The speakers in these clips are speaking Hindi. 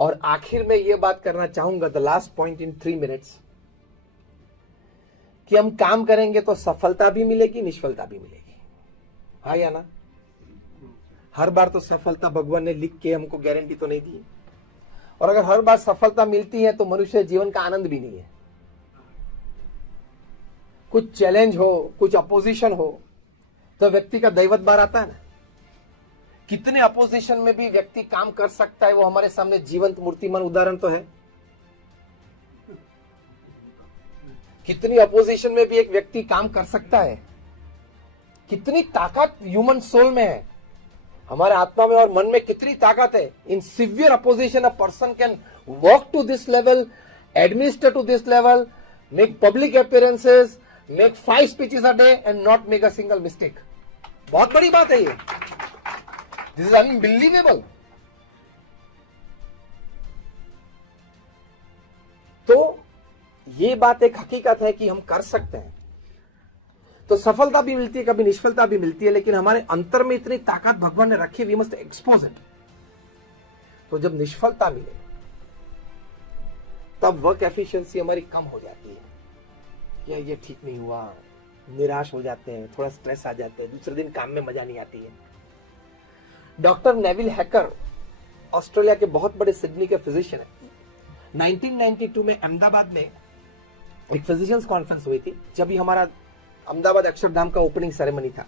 और आखिर में ये बात करना चाहूंगा, the last point in 3 minutes, कि हम काम करेंगे तो सफलता भी मिलेगी, निष्फलता भी मिलेगी, हाँ या ना? हर बार तो सफलता भगवान ने लिख के हमको गारंटी तो नहीं दी, और अगर हर बार सफलता मिलती है तो मनुष्य जीवन का आनंद भी नहीं है। कुछ चैलेंज हो, कुछ अपोजिशन हो तो व्यक्ति का दैवत बार आता है ना। कितने अपोजिशन में भी व्यक्ति काम कर सकता है, वो हमारे सामने जीवंत मूर्तिमान उदाहरण तो है। कितनी अपोजिशन में भी एक व्यक्ति काम कर सकता है। कितनी ताकत ह्यूमन सोल में है, हमारे आत्मा में और मन में कितनी ताकत है। In severe opposition a person can work to this level, administer to this level, make public appearances, make 5 speeches a day and not make a single mistake. बहुत बड़ी बात है ये, दिस इज अनबिलीवेबल। तो ये बात एक हकीकत है कि हम कर सकते हैं। तो सफलता भी मिलती है, कभी निष्फलता भी मिलती है, लेकिन हमारे अंतर में इतनी ताकत भगवान ने रखी, वी मस्ट एक्सपोज इट। तो जब निष्फलता मिले तब वर्क एफिशिएंसी हमारी कम हो जाती है, या ये ठीक नहीं हुआ, निराश हो जाते हैं, थोड़ा स्ट्रेस आ जाते हैं, दूसरे दिन काम में मजा नहीं आती है। डॉक्टर नेविल हैकर ऑस्ट्रेलिया के बहुत बड़े सिडनी के फिजिशियन है। 1992 में अहमदाबाद में एक फिजिशियंस कॉन्फ्रेंस हुई थी, जब भी हमारा अहमदाबाद अक्षरधाम का ओपनिंग सेरेमनी था।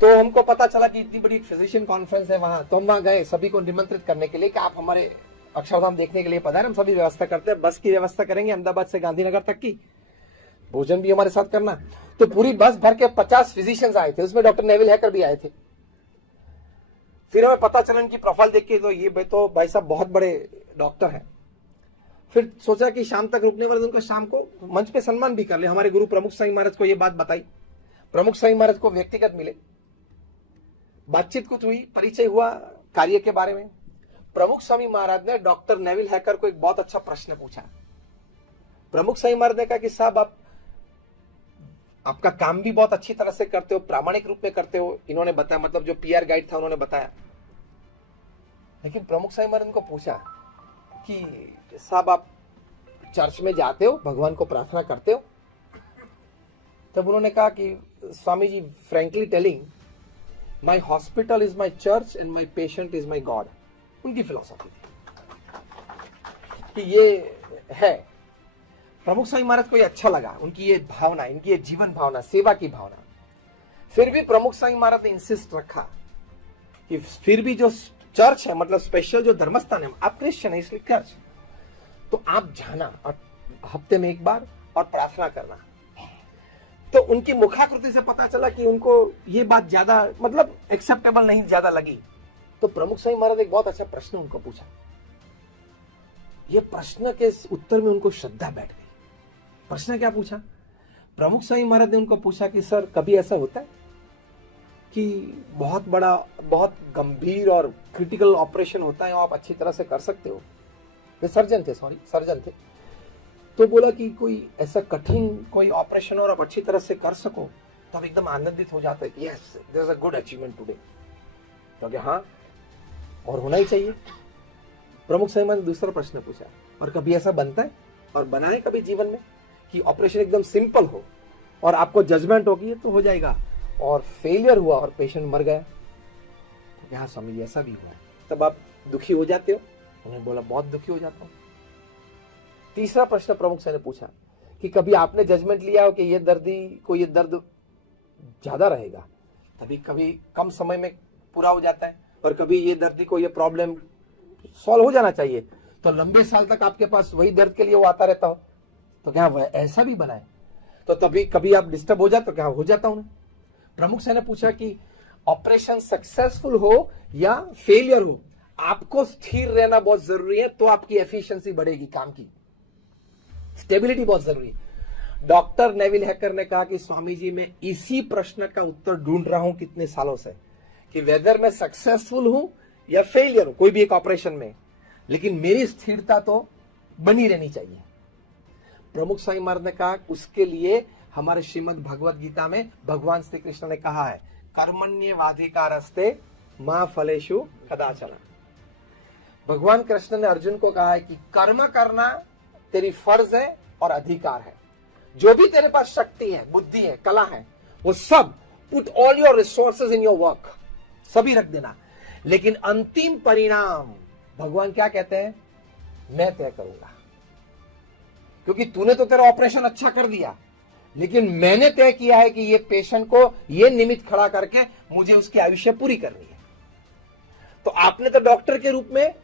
तो हमको पता चला कि इतनी बड़ी फिजिशियन कॉन्फ्रेंस है वहां, तो हम वहां गए सभी को निमंत्रित करने के लिए कि आप हमारे अक्षरधाम देखने के लिए पधारें। हम सभी व्यवस्था करते हैं, बस की व्यवस्था करेंगे अहमदाबाद से गांधीनगर तक की, भोजन भी हमारे साथ करना। तो पूरी बस भर के 50 फिजिशियंस आए थे, उसमें डॉक्टर नेविल हैकर भी आए थे। फिर हमें पता चला इनकी प्रोफाइल देख के, तो ये भाई साहब बहुत बड़े डॉक्टर हैं। फिर सोचा कि शाम तक रुकने वाले उनको शाम को मंच पे सम्मान भी कर ले। हमारे गुरु प्रमुख स्वामी महाराज को ये बात बताई, प्रमुख स्वामी महाराज को व्यक्तिगत मिले, बातचीत कुछ हुई, परिचय हुआ कार्य के बारे में। प्रमुख स्वामी महाराज ने डॉक्टर नेविल हैकर को एक बहुत अच्छा प्रश्न पूछा। प्रमुख स्वामी महाराज ने कहा कि साहब आपका काम भी बहुत अच्छी तरह से करते हो, प्रामाणिक रूप में करते हो। इन्होंने बताया, मतलब जो पीआर गाइड था उन्होंने बताया। लेकिन प्रमुख स्वामी महाराज को पूछा कि साहब आप चर्च में जाते हो, भगवान को प्रार्थना करते हो? तब उन्होंने कहा कि Swami ji, frankly telling, my hospital is my church and my patient is my God. उनकी फिलॉसफी कि ये है। प्रमुख स्वामी महाराज को ये अच्छा लगा, उनकी ये भावना, इनकी ये जीवन भावना, सेवा की भावना। फिर भी प्रमुख स्वामी महाराज ने इंसिस्ट रखा कि फिर भी जो चर्च है, मतलब स्पेशल जो धर्मस्थान है, आप क्रिश्चियन है इसलिए चर्च, तो आप जाना और हफ्ते में एक बार और प्रार्थना करना। तो उनकी मुखाकृति से पता चला कि उनको ये बात ज्यादा मतलब एक्सेप्टेबल नहीं ज्यादा लगी। तो प्रमुख स्वामी महाराज एक बहुत अच्छा प्रश्न उनको पूछा। ये प्रश्न के उत्तर में उनको श्रद्धा बैठ गई। प्रश्न क्या पूछा? प्रमुख स्वामी महाराज ने उनको पूछा कि सर, कभी ऐसा होता है कि बहुत बड़ा, बहुत गंभीर और क्रिटिकल ऑपरेशन होता है और आप अच्छी तरह से कर सकते हो? वे सर्जन थे। तो बोला कि कोई ऐसा कठिन कोई ऑपरेशन और आप अच्छी तरह से कर सको तो आप एकदम आनंदित हो जाते हैं। Yes, there is a good achievement today. तो हाँ, और होना ही चाहिए। प्रमुख स्वामी महाराज ने दूसरा प्रश्न पूछा, और कभी ऐसा बनता है और बना है कभी जीवन में कि ऑपरेशन एकदम सिंपल हो और आपको जजमेंट होगी तो हो जाएगा, और फेलियर हुआ और पेशेंट मर गया? तो हाँ स्वामी, ऐसा भी हुआ है। तब आप दुखी हो जाते हो? उन्होंने बोला, बहुत दुखी हो जाता हूं। तीसरा प्रश्न प्रमुख से ने पूछा कि कभी आपने जजमेंट लिया हो कि ये दर्दी को ये दर्द ज्यादा रहेगा, तभी कभी कम समय में पूरा हो जाता है, और कभी ये दर्दी को ये प्रॉब्लम सॉल्व हो जाना चाहिए तो लंबे साल तक आपके पास वही दर्द के लिए वो आता रहता हो? तो क्या ऐसा भी बना है? तो तभी कभी आप डिस्टर्ब हो जाते? तो क्या हो जाता हूं? प्रमुख से ने पूछा कि ऑपरेशन सक्सेसफुल हो या फेलियर हो, आपको स्थिर रहना बहुत जरूरी है, तो आपकी एफिशिएंसी बढ़ेगी, काम की स्टेबिलिटी बहुत जरूरी है। डॉक्टर नेविल हैकर ने कहा कि स्वामी जी, मैं इसी प्रश्न का उत्तर ढूंढ रहा हूं कितने सालों से, कि वेदर मैं सक्सेसफुल हूं या फेलियर हूं कोई भी एक ऑपरेशन में, लेकिन मेरी स्थिरता तो बनी रहनी चाहिए। प्रमुख स्वामी महाराज ने कहा उसके लिए हमारे श्रीमद् भगवद गीता में भगवान श्री कृष्ण ने कहा है, कर्मण्येवाधिकारस्ते मा फलेषु कदाचन। भगवान कृष्ण ने अर्जुन को कहा है कि कर्म करना तेरी फर्ज है और अधिकार है। जो भी तेरे पास शक्ति है, बुद्धि है, कला है, वो सब put all your resources in your work, सभी रख देना। लेकिन अंतिम परिणाम भगवान क्या कहते हैं? मैं तय करूंगा। क्योंकि तूने तो तेरा ऑपरेशन अच्छा कर दिया, लेकिन मैंने तय किया है कि ये पेशेंट को ये निमित्त खड़ा करके मुझे उसकी आयुष्य पूरी करनी है। तो आपने तो डॉक्टर के रूप में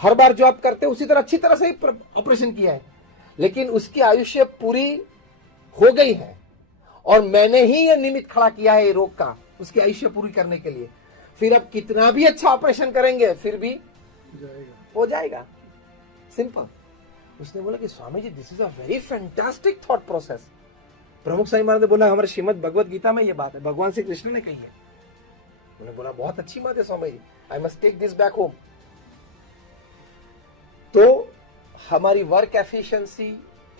हर बार जो आप करते हैं उसी तरह अच्छी तरह से ही ऑपरेशन किया है, लेकिन उसकी आयुष्य पूरी हो गई है और मैंने ही ये निमित्त खड़ा किया है ये रोग का, उसकी आयुष्य पूरी करने के लिए। फिर आप कितना भी अच्छा ऑपरेशन करेंगे फिर भी हो जाएगा। सिंपल। उसने बोला कि Swami ji this is a very fantastic thought process. Pramukh Swami महाराज ने बोला हमारे श्रीमद् भगवत गीता में ये बात है, भगवान श्री कृष्ण ने कही है। उन्होंने बोला बहुत अच्छी बात है Swami ji, I must take this back home. तो हमारी वर्क एफिशिएंसी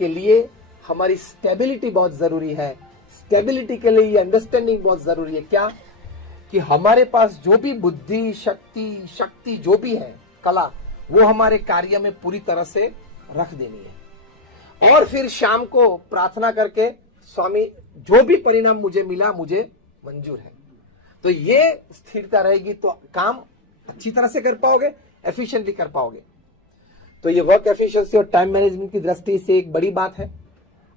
के लिए हमारी स्टेबिलिटी बहुत जरूरी है। स्टेबिलिटी के लिए अंडरस्टैंडिंग बहुत जरूरी है। क्या? कि हमारे पास जो भी बुद्धि, शक्ति जो भी है, कला, वो हमारे कार्य में पूरी तरह से रख देनी है। और फिर शाम को प्रार्थना करके स्वामी जो भी परिणाम मुझे मिला मुझे मंजूर है। तो ये स्थिरता रहेगी तो काम अच्छी तरह से कर पाओगे, एफिशिएंटली कर पाओगे। तो ये वर्क एफिशिएंसी और टाइम मैनेजमेंट की दृष्टि से एक बड़ी बात है।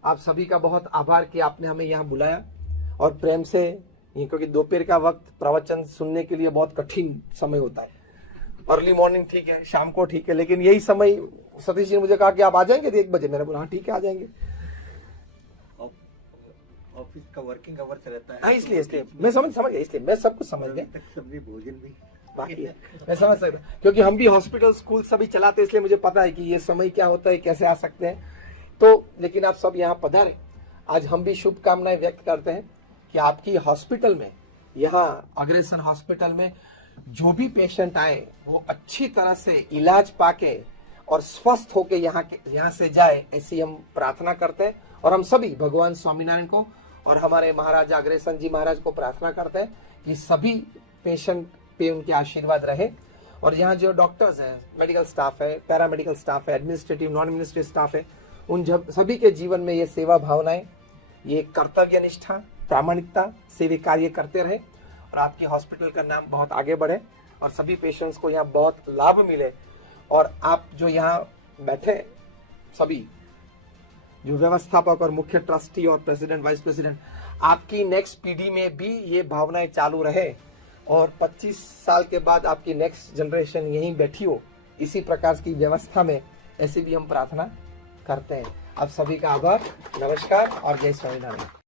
आप सभी का बहुत आभार कि आपने हमें यहाँ बुलाया और प्रेम से, क्योंकि दोपहर का वक्त प्रवचन सुनने के लिए बहुत कठिन समय होता है। अर्ली मॉर्निंग ठीक है, शाम को ठीक है, लेकिन यही समय सतीश जी ने मुझे कहा कि आप आ जाएंगे 1 बजे। मैंने बोला हाँ ठीक है आ जाएंगे। ऑफिस का वर्किंग आवर रहता है। हाँ इसलिए मैं समझ गया, इसलिए मैं सब कुछ समझ गया। सब्जी भोजन भी बाकी है, मैं समझ सकता, क्योंकि हम भी हॉस्पिटल स्कूल सभी चलाते हैं, इसलिए मुझे पता है कि ये समय क्या होता है, कैसे आ सकते हैं। तो लेकिन आप सब यहाँ पधारे। आज हम भी शुभकामनाएं व्यक्त करते हैं कि आपकी हॉस्पिटल में, यहाँ अग्रसेन हॉस्पिटल में जो भी पेशेंट आए वो अच्छी तरह से इलाज पाके और स्वस्थ होके यहाँ से जाए, ऐसी हम प्रार्थना करते हैं। और हम सभी भगवान स्वामीनारायण को और हमारे महाराजा अग्रसेन जी महाराज को प्रार्थना करते हैं कि सभी पेशेंट पे उनके आशीर्वाद रहे। और यहाँ जो डॉक्टर्स हैं, मेडिकल स्टाफ है, पैरामेडिकल स्टाफ है, एडमिनिस्ट्रेटिव नॉन एडमिनिस्ट्रेटिव स्टाफ है, उन सभी के जीवन में ये सेवा भावनाएं, ये कर्तव्य निष्ठा, प्रामाणिकता से वे कार्य करते रहे और आपके हॉस्पिटल का नाम बहुत आगे बढ़े और सभी पेशेंट्स को यहाँ बहुत लाभ मिले। और आप जो यहाँ बैठे सभी जो व्यवस्थापक और मुख्य ट्रस्टी और प्रेसिडेंट, वाइस प्रेसिडेंट, आपकी नेक्स्ट पीढ़ी में भी ये भावनाएं चालू रहे और 25 साल के बाद आपकी नेक्स्ट जनरेशन यहीं बैठी हो इसी प्रकार की व्यवस्था में, ऐसी भी हम प्रार्थना करते हैं। आप सभी का आभार, नमस्कार और जय स्वामीनारायण।